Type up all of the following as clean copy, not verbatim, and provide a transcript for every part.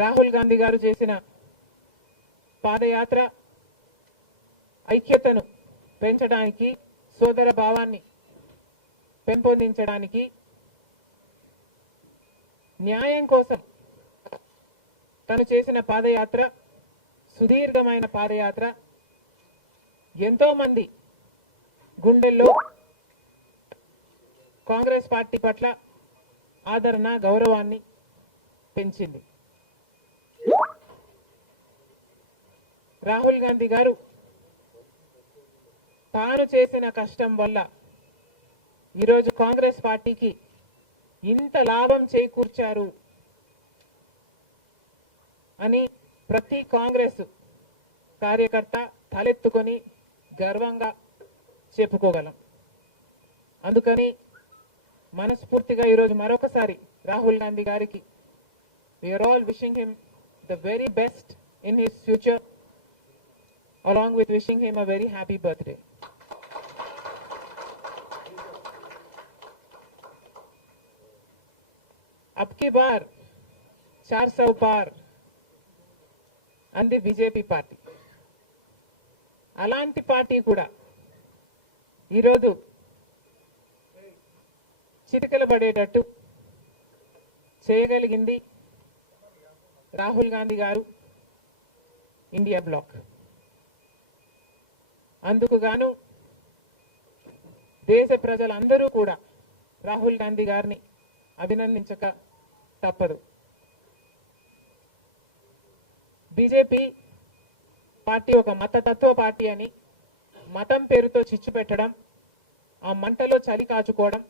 రాహుల్ గాంధీ గారు చేసిన పాదయాత్ర ఐక్యతను పెంచడానికి, సోదర భావాన్ని పెంపొందించడానికి, న్యాయం కోసం తను చేసిన పాదయాత్ర, సుదీర్ఘమైన పాదయాత్ర ఎంతో మంది గుండెల్లో కాంగ్రెస్ పార్టీ పట్ల ఆదరణ, గౌరవాన్ని పెంచింది. రాహుల్ గాంధీ గారు తాను చేసిన కష్టం వల్ల ఈరోజు కాంగ్రెస్ పార్టీకి ఇంత లాభం చేకూర్చారు అని ప్రతి కాంగ్రెస్ కార్యకర్త తలెత్తుకొని గర్వంగా చెప్పుకోగలం. అందుకని మనస్ఫూర్తిగా ఈరోజు మరొకసారి రాహుల్ గాంధీ గారికి we are all wishing him the very best in his future, along with wishing him a very happy birthday. अब की बार 400 पार अंदी बीजेपी पार्टी. అలాంటి పార్టీ కూడా ఈరోజు చిటికలు పడేటట్టు చేయగలిగింది రాహుల్ గాంధీ గారు, ఇండియా బ్లాక్. అందుకు గాను దేశ ప్రజలందరూ కూడా రాహుల్ గాంధీ గారిని అభినందించక తప్పదు. బీజేపీ పార్టీ ఒక మతతత్వ పార్టీ అని మతం పేరుతో చిచ్చు పెట్టడం, ఆ మంటలో చలి కాచుకోవడం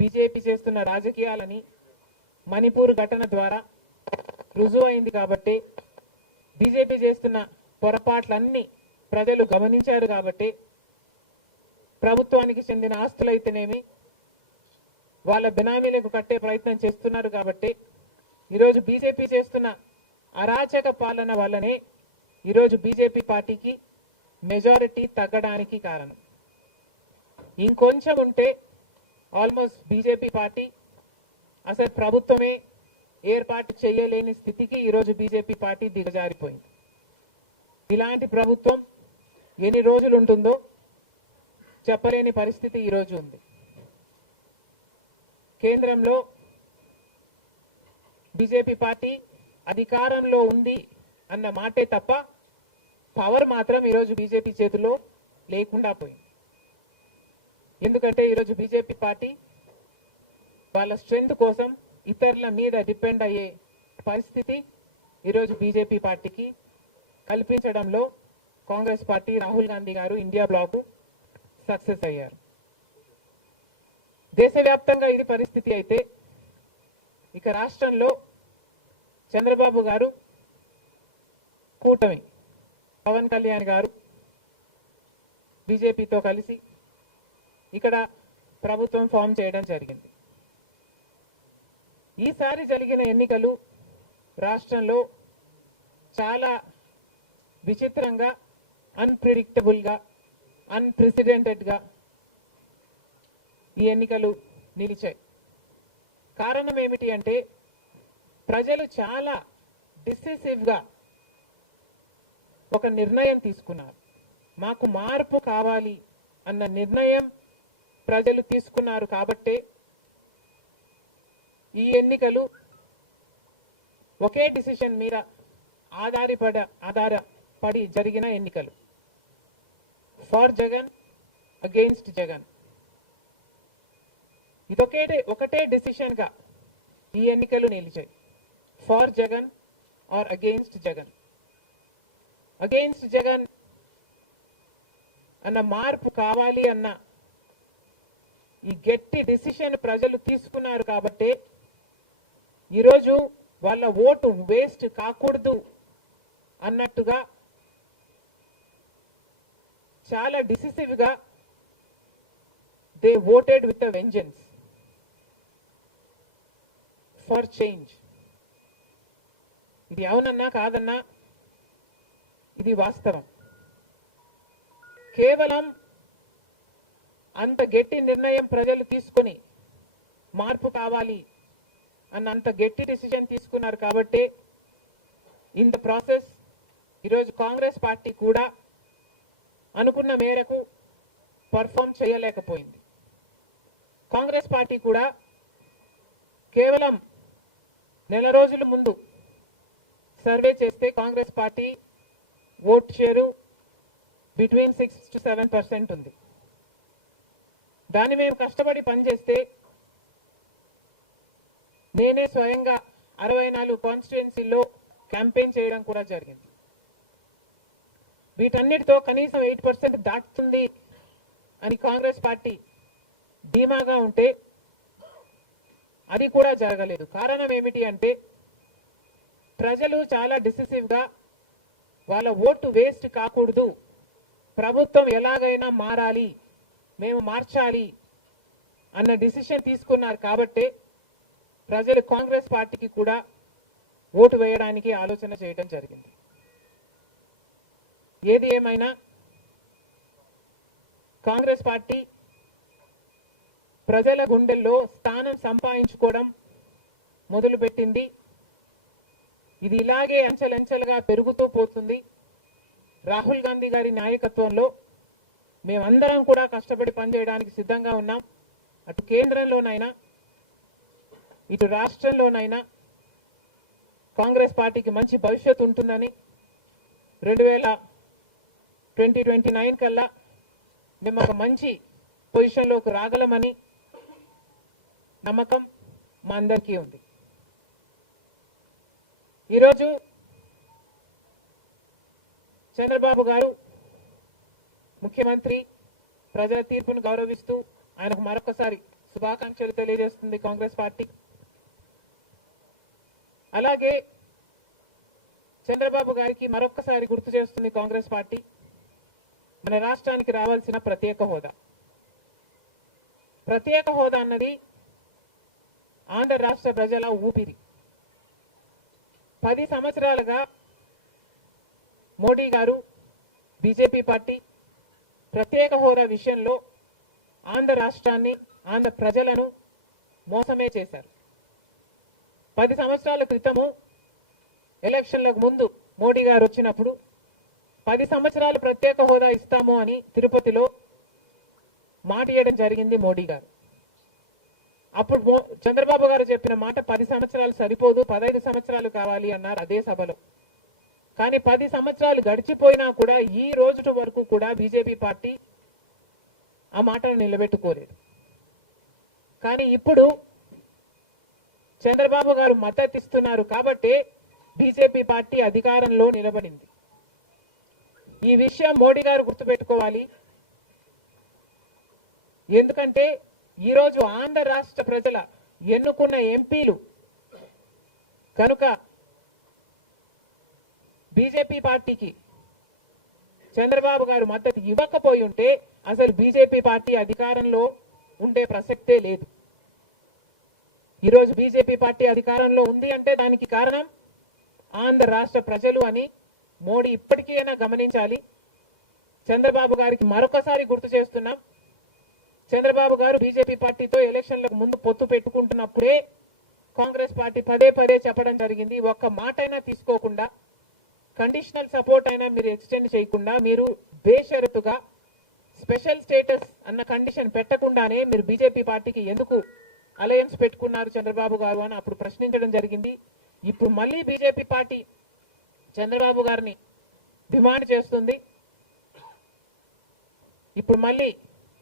బీజేపీ చేస్తున్న రాజకీయాలని మణిపూర్ ఘటన ద్వారా రుజువు అయింది. కాబట్టి బీజేపీ చేస్తున్న పొరపాట్లన్నీ ప్రజలు గమనించారు. కాబట్టి ప్రభుత్వానికి చెందిన ఆస్తులైతేనేమి వాళ్ళ బినామీలకు కట్టే ప్రయత్నం చేస్తున్నారు. కాబట్టి ఈరోజు బీజేపీ చేస్తున్న అరాచక పాలన వల్లనే ఈరోజు బీజేపీ పార్టీకి మెజారిటీ తగ్గడానికి కారణం. ఇంకొంచెం ఉంటే ఆల్మోస్ట్ బీజేపీ పార్టీ అసలు ప్రభుత్వమే ఏర్పాటు చేయలేని స్థితికి ఈరోజు బీజేపీ పార్టీ దిగజారిపోయింది. ఇలాంటి ప్రభుత్వం ఎన్ని రోజులు ఉంటుందో చెప్పలేని పరిస్థితి ఈరోజు ఉంది. కేంద్రంలో బీజేపీ పార్టీ అధికారంలో ఉంది అన్న మాటే తప్ప పవర్ మాత్రం ఈరోజు బీజేపీ చేతిలో లేకుండా పోయింది. ఎందుకంటే ఈరోజు బీజేపీ పార్టీ వాళ్ళ స్ట్రెంగ్త్ కోసం ఇతరుల మీద డిపెండ్ అయ్యే పరిస్థితి ఈరోజు బీజేపీ పార్టీకి కల్పించడంలో కాంగ్రెస్ పార్టీ, రాహుల్ గాంధీ గారు, ఇండియా బ్లాక్ సక్సెస్ అయ్యారు. దేశవ్యాప్తంగా ఇది పరిస్థితి అయితే ఇక రాష్ట్రంలో చంద్రబాబు గారు కూటమి, పవన్ కళ్యాణ్ గారు బీజేపీతో కలిసి ఇక్కడ ప్రభుత్వం ఫామ్ చేయడం జరిగింది. ఈసారి జరిగిన ఎన్నికలు రాష్ట్రంలో చాలా విచిత్రంగా, అన్ప్రిడిక్టబుల్గా, అన్ప్రెసిడెంటెడ్గా ఈ ఎన్నికలు నిలిచాయి. కారణం ఏమిటి అంటే ప్రజలు చాలా డిసిసివ్గా ఒక నిర్ణయం తీసుకున్నారు. మాకు మార్పు కావాలి అన్న నిర్ణయం ప్రజలు తీసుకున్నారు. కాబట్టే ఈ ఎన్నికలు ఒకే డిసిషన్ మీద ఆధారపడి జరిగిన ఎన్నికలు. For Jagan, against Jagan. ఒకటే డిసిషన్ గా ఈ ఎన్నికలు నిలిచాయి. For Jagan or against Jagan. Against Jagan అన్న మార్పు కావాలి అన్న ఈ గట్టి డిసిషన్ ప్రజలు తీసుకున్నారు. కాబట్టి ఈరోజు వాళ్ళ ఓటు వేస్ట్ కాకూడదు అన్నట్టుగా చాలా డిసిసివ్ గా they voted with a vengeance for change. ఇది అవునన్నా కాదన్నా ఇది వాస్తవం. కేవలం అంత గట్టి నిర్ణయం ప్రజలు తీసుకుని మార్పు కావాలి అన్న అంత గట్టి డిసిజన్ తీసుకున్నారు. కాబట్టి ఇన్ ద ప్రాసెస్ ఈరోజు కాంగ్రెస్ పార్టీ కూడా అనుకున్న మేరకు పర్ఫామ్ చేయలేకపోయింది. కాంగ్రెస్ పార్టీ కూడా కేవలం నెల రోజుల ముందు సర్వే చేస్తే Congress party vote share between 6 to 7% ఉంది. దాన్ని మేము కష్టపడి పనిచేస్తే నేనే స్వయంగా 64 కాన్స్టిట్యుయెన్సీల్లో క్యాంపెయిన్ చేయడం కూడా జరిగింది. వీటన్నిటితో కనీసం 8% దాటుతుంది అని కాంగ్రెస్ పార్టీ ధీమాగా ఉంటే అది కూడా జరగలేదు. కారణం ఏమిటి అంటే ప్రజలు చాలా డిసిసివ్గా వాళ్ళ ఓటు వేస్ట్ కాకూడదు, ప్రభుత్వం ఎలాగైనా మారాలి, మేము మార్చాలి అన్న డిసిషన్ తీసుకున్నారు కాబట్టే ప్రజలు కాంగ్రెస్ పార్టీకి కూడా ఓటు వేయడానికి ఆలోచన చేయడం జరిగింది. ఏది ఏమైనా కాంగ్రెస్ పార్టీ ప్రజల గుండెల్లో స్థానం సంపాదించుకోవడం మొదలుపెట్టింది. ఇది ఇలాగే అంచెలంచెలుగా పెరుగుతూ పోతుంది. రాహుల్ గాంధీ గారి నాయకత్వంలో మేమందరం కూడా కష్టపడి పనిచేయడానికి సిద్ధంగా ఉన్నాం. అటు కేంద్రంలోనైనా ఇటు రాష్ట్రంలోనైనా కాంగ్రెస్ పార్టీకి మంచి భవిష్యత్తు ఉంటుందని 2029 కల్లా మేము ఒక మంచి పొజిషన్లోకి రాగలమని నమ్మకం మా అందరికీ ఉంది. ఈరోజు చంద్రబాబు గారు ముఖ్యమంత్రి ప్రజల తీర్పును గౌరవిస్తూ ఆయనకు మరొకసారి శుభాకాంక్షలు తెలియజేస్తుంది కాంగ్రెస్ పార్టీ. అలాగే చంద్రబాబు గారికి మరొకసారి గుర్తు చేస్తుంది కాంగ్రెస్ పార్టీ మన రాష్ట్రానికి రావాల్సిన ప్రత్యేక హోదా. ప్రత్యేక హోదా అన్నది ఆంధ్ర రాష్ట్ర ప్రజల ఊపిరి. 10 సంవత్సరాలుగా మోడీ గారు బీజేపీ పార్టీ ప్రత్యేక హోదా విషయంలో ఆంధ్ర రాష్ట్రాన్ని ఆంధ్ర ప్రజలను మోసమే చేశారు. 10 సంవత్సరాల క్రితము ఎలక్షన్లకు ముందు మోడీ గారు వచ్చినప్పుడు 10 సంవత్సరాలు ప్రత్యేక హోదా ఇస్తాము అని తిరుపతిలో మాట ఇవ్వడం జరిగింది మోడీ గారు. అప్పుడు చంద్రబాబు గారు చెప్పిన మాట 10 సంవత్సరాలు సరిపోదు, 15 సంవత్సరాలు కావాలి అన్నారు అదే సభలో. కానీ 10 సంవత్సరాలు గడిచిపోయినా కూడా ఈ రోజు వరకు కూడా బీజేపీ పార్టీ ఆ మాటను నిలబెట్టుకోలేదు. కానీ ఇప్పుడు చంద్రబాబు గారు మద్దతు ఇస్తున్నారు కాబట్టి బీజేపీ పార్టీ అధికారంలో నిలబడింది. ఈ విషయం మోడీ గారు గుర్తుపెట్టుకోవాలి. ఎందుకంటే ఈరోజు ఆంధ్ర రాష్ట్ర ప్రజల ఎన్నుకున్న ఎంపీలు కనుక బీజేపీ పార్టీకి చంద్రబాబు గారు మద్దతు ఇవ్వకపోయి ఉంటే అసలు బీజేపీ పార్టీ అధికారంలో ఉండే ప్రసక్తే లేదు. ఈరోజు బీజేపీ పార్టీ అధికారంలో ఉంది అంటే దానికి కారణం ఆంధ్ర రాష్ట్ర ప్రజలు అని మోడీ ఇప్పటికైనా గమనించాలి. చంద్రబాబు గారికి మరొకసారి గుర్తు చేస్తున్నాం. చంద్రబాబు గారు బీజేపీ పార్టీతో ఎలక్షన్లకు ముందు పొత్తు పెట్టుకుంటున్నప్పుడే కాంగ్రెస్ పార్టీ పదే పదే చెప్పడం జరిగింది, ఒక్క మాట అయినా తీసుకోకుండా, కండిషనల్ సపోర్ట్ అయినా మీరు ఎక్స్టెండ్ చేయకుండా, మీరు బేషరతుగా స్పెషల్ స్టేటస్ అన్న కండిషన్ పెట్టకుండానే మీరు బీజేపీ పార్టీకి ఎందుకు అలయన్స్ పెట్టుకున్నారు చంద్రబాబు గారు అని అప్పుడు ప్రశ్నించడం జరిగింది. ఇప్పుడు మళ్ళీ బీజేపీ పార్టీ చంద్రబాబు గారిని డిమాండ్ చేస్తుంది. ఇప్పుడు మళ్ళీ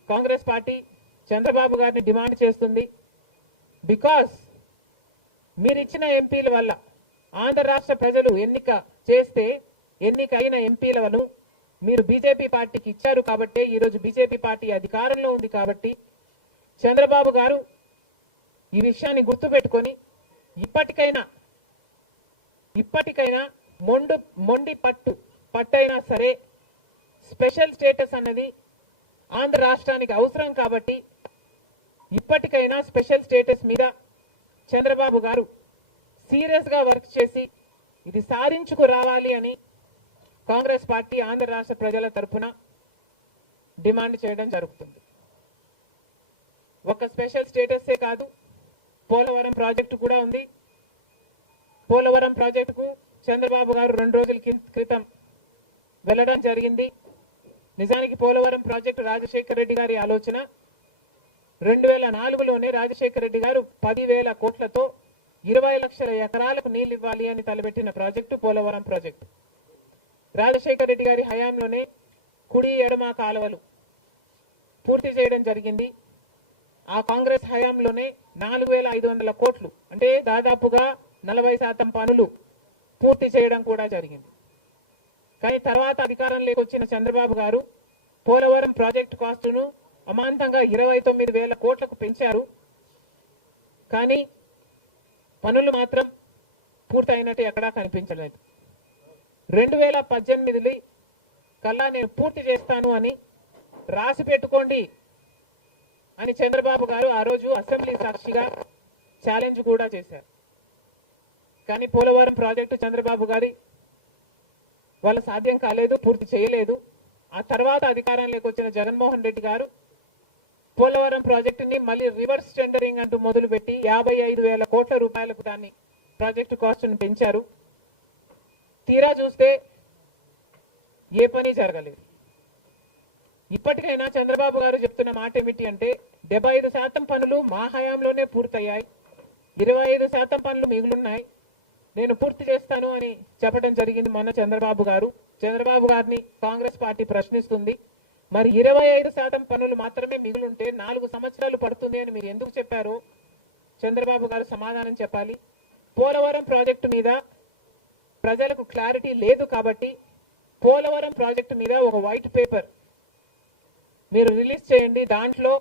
కాంగ్రెస్ పార్టీ చంద్రబాబు గారిని డిమాండ్ చేస్తుంది. బికాస్ మీరు ఇచ్చిన ఎంపీల వల్ల ఆంధ్ర రాష్ట్ర ప్రజలు ఎన్నికైన ఎంపీలను మీరు బీజేపీ పార్టీకి ఇచ్చారు కాబట్టి ఈరోజు బీజేపీ పార్టీ అధికారంలో ఉంది కాబట్టి చంద్రబాబు గారు ఈ విషయాన్ని గుర్తుపెట్టుకొని ఇప్పటికైనా మొండి పట్టైనా సరే స్పెషల్ స్టేటస్ అన్నది ఆంధ్ర రాష్ట్రానికి అవసరం కాబట్టి ఇప్పటికైనా స్పెషల్ స్టేటస్ మీద చంద్రబాబు గారు సీరియస్ గా వర్క్ చేసి ఇది సాధించుకు రావాలి అని కాంగ్రెస్ పార్టీ ఆంధ్ర రాష్ట్ర ప్రజల తరఫున డిమాండ్ చేయడం జరుగుతుంది. ఒక స్పెషల్ స్టేటసే కాదు, పోలవరం ప్రాజెక్టు కూడా ఉంది. పోలవరం ప్రాజెక్టుకు చంద్రబాబు గారు 2 రోజుల క్రితం వెళ్ళడం జరిగింది. నిజానికి పోలవరం ప్రాజెక్టు రాజశేఖర రెడ్డి గారి ఆలోచన. 2004లోనే రాజశేఖర రెడ్డి గారు 10,000 కోట్లతో 20 లక్షల ఎకరాలకు నీళ్లు ఇవ్వాలి అని తలపెట్టిన ప్రాజెక్టు పోలవరం ప్రాజెక్టు. రాజశేఖర రెడ్డి గారి హయాంలోనే కుడి ఎడమ కాలువలు పూర్తి చేయడం జరిగింది. ఆ కాంగ్రెస్ హయాంలోనే 4,500 కోట్లు అంటే దాదాపుగా 40% పనులు పూర్తి చేయడం కూడా జరిగింది. కానీ తర్వాత అధికారంలోకి వచ్చిన చంద్రబాబు గారు పోలవరం ప్రాజెక్టు కాస్టును అమాంతంగా 29,000 కోట్లకు పెంచారు. కానీ పనులు మాత్రం పూర్తయినట్టు ఎక్కడా కనిపించలేదు. 2018 కల్లా నేను పూర్తి చేస్తాను అని రాసి పెట్టుకోండి అని చంద్రబాబు గారు ఆ రోజు అసెంబ్లీ సాక్షిగా ఛాలెంజ్ కూడా చేశారు. కానీ పోలవరం ప్రాజెక్టు చంద్రబాబు గారి వాళ్ళ సాధ్యం కాలేదు, పూర్తి చేయలేదు. ఆ తర్వాత అధికారంలోకి వచ్చిన జగన్మోహన్ రెడ్డి గారు పోలవరం ప్రాజెక్టుని మళ్ళీ రివర్స్ టెండరింగ్ అంటూ మొదలుపెట్టి 55,000 కోట్ల రూపాయలకు దాన్ని ప్రాజెక్టు కాస్ట్ను పెంచారు. తీరా చూస్తే ఏ పని జరగలేదు. ఇప్పటికైనా చంద్రబాబు గారు చెప్తున్న మాట ఏమిటి అంటే 75% పనులు మా హయాంలోనే పూర్తయ్యాయి, 25% పనులు మిగులున్నాయి, నేను పూర్తి చేస్తాను అని చెప్పడం జరిగింది మొన్న చంద్రబాబు గారు. చంద్రబాబు గారిని కాంగ్రెస్ పార్టీ ప్రశ్నిస్తుంది. మరి 25% పనులు మాత్రమే మిగులుంటే 4 సంవత్సరాలు పడుతుంది అని మీరు ఎందుకు చెప్పారో చంద్రబాబు గారు సమాధానం చెప్పాలి. పోలవరం ప్రాజెక్టు మీద ప్రజలకు క్లారిటీ లేదు కాబట్టి పోలవరం ప్రాజెక్టు మీద ఒక వైట్ పేపర్ మీరు రిలీజ్ చేయండి. దాంట్లో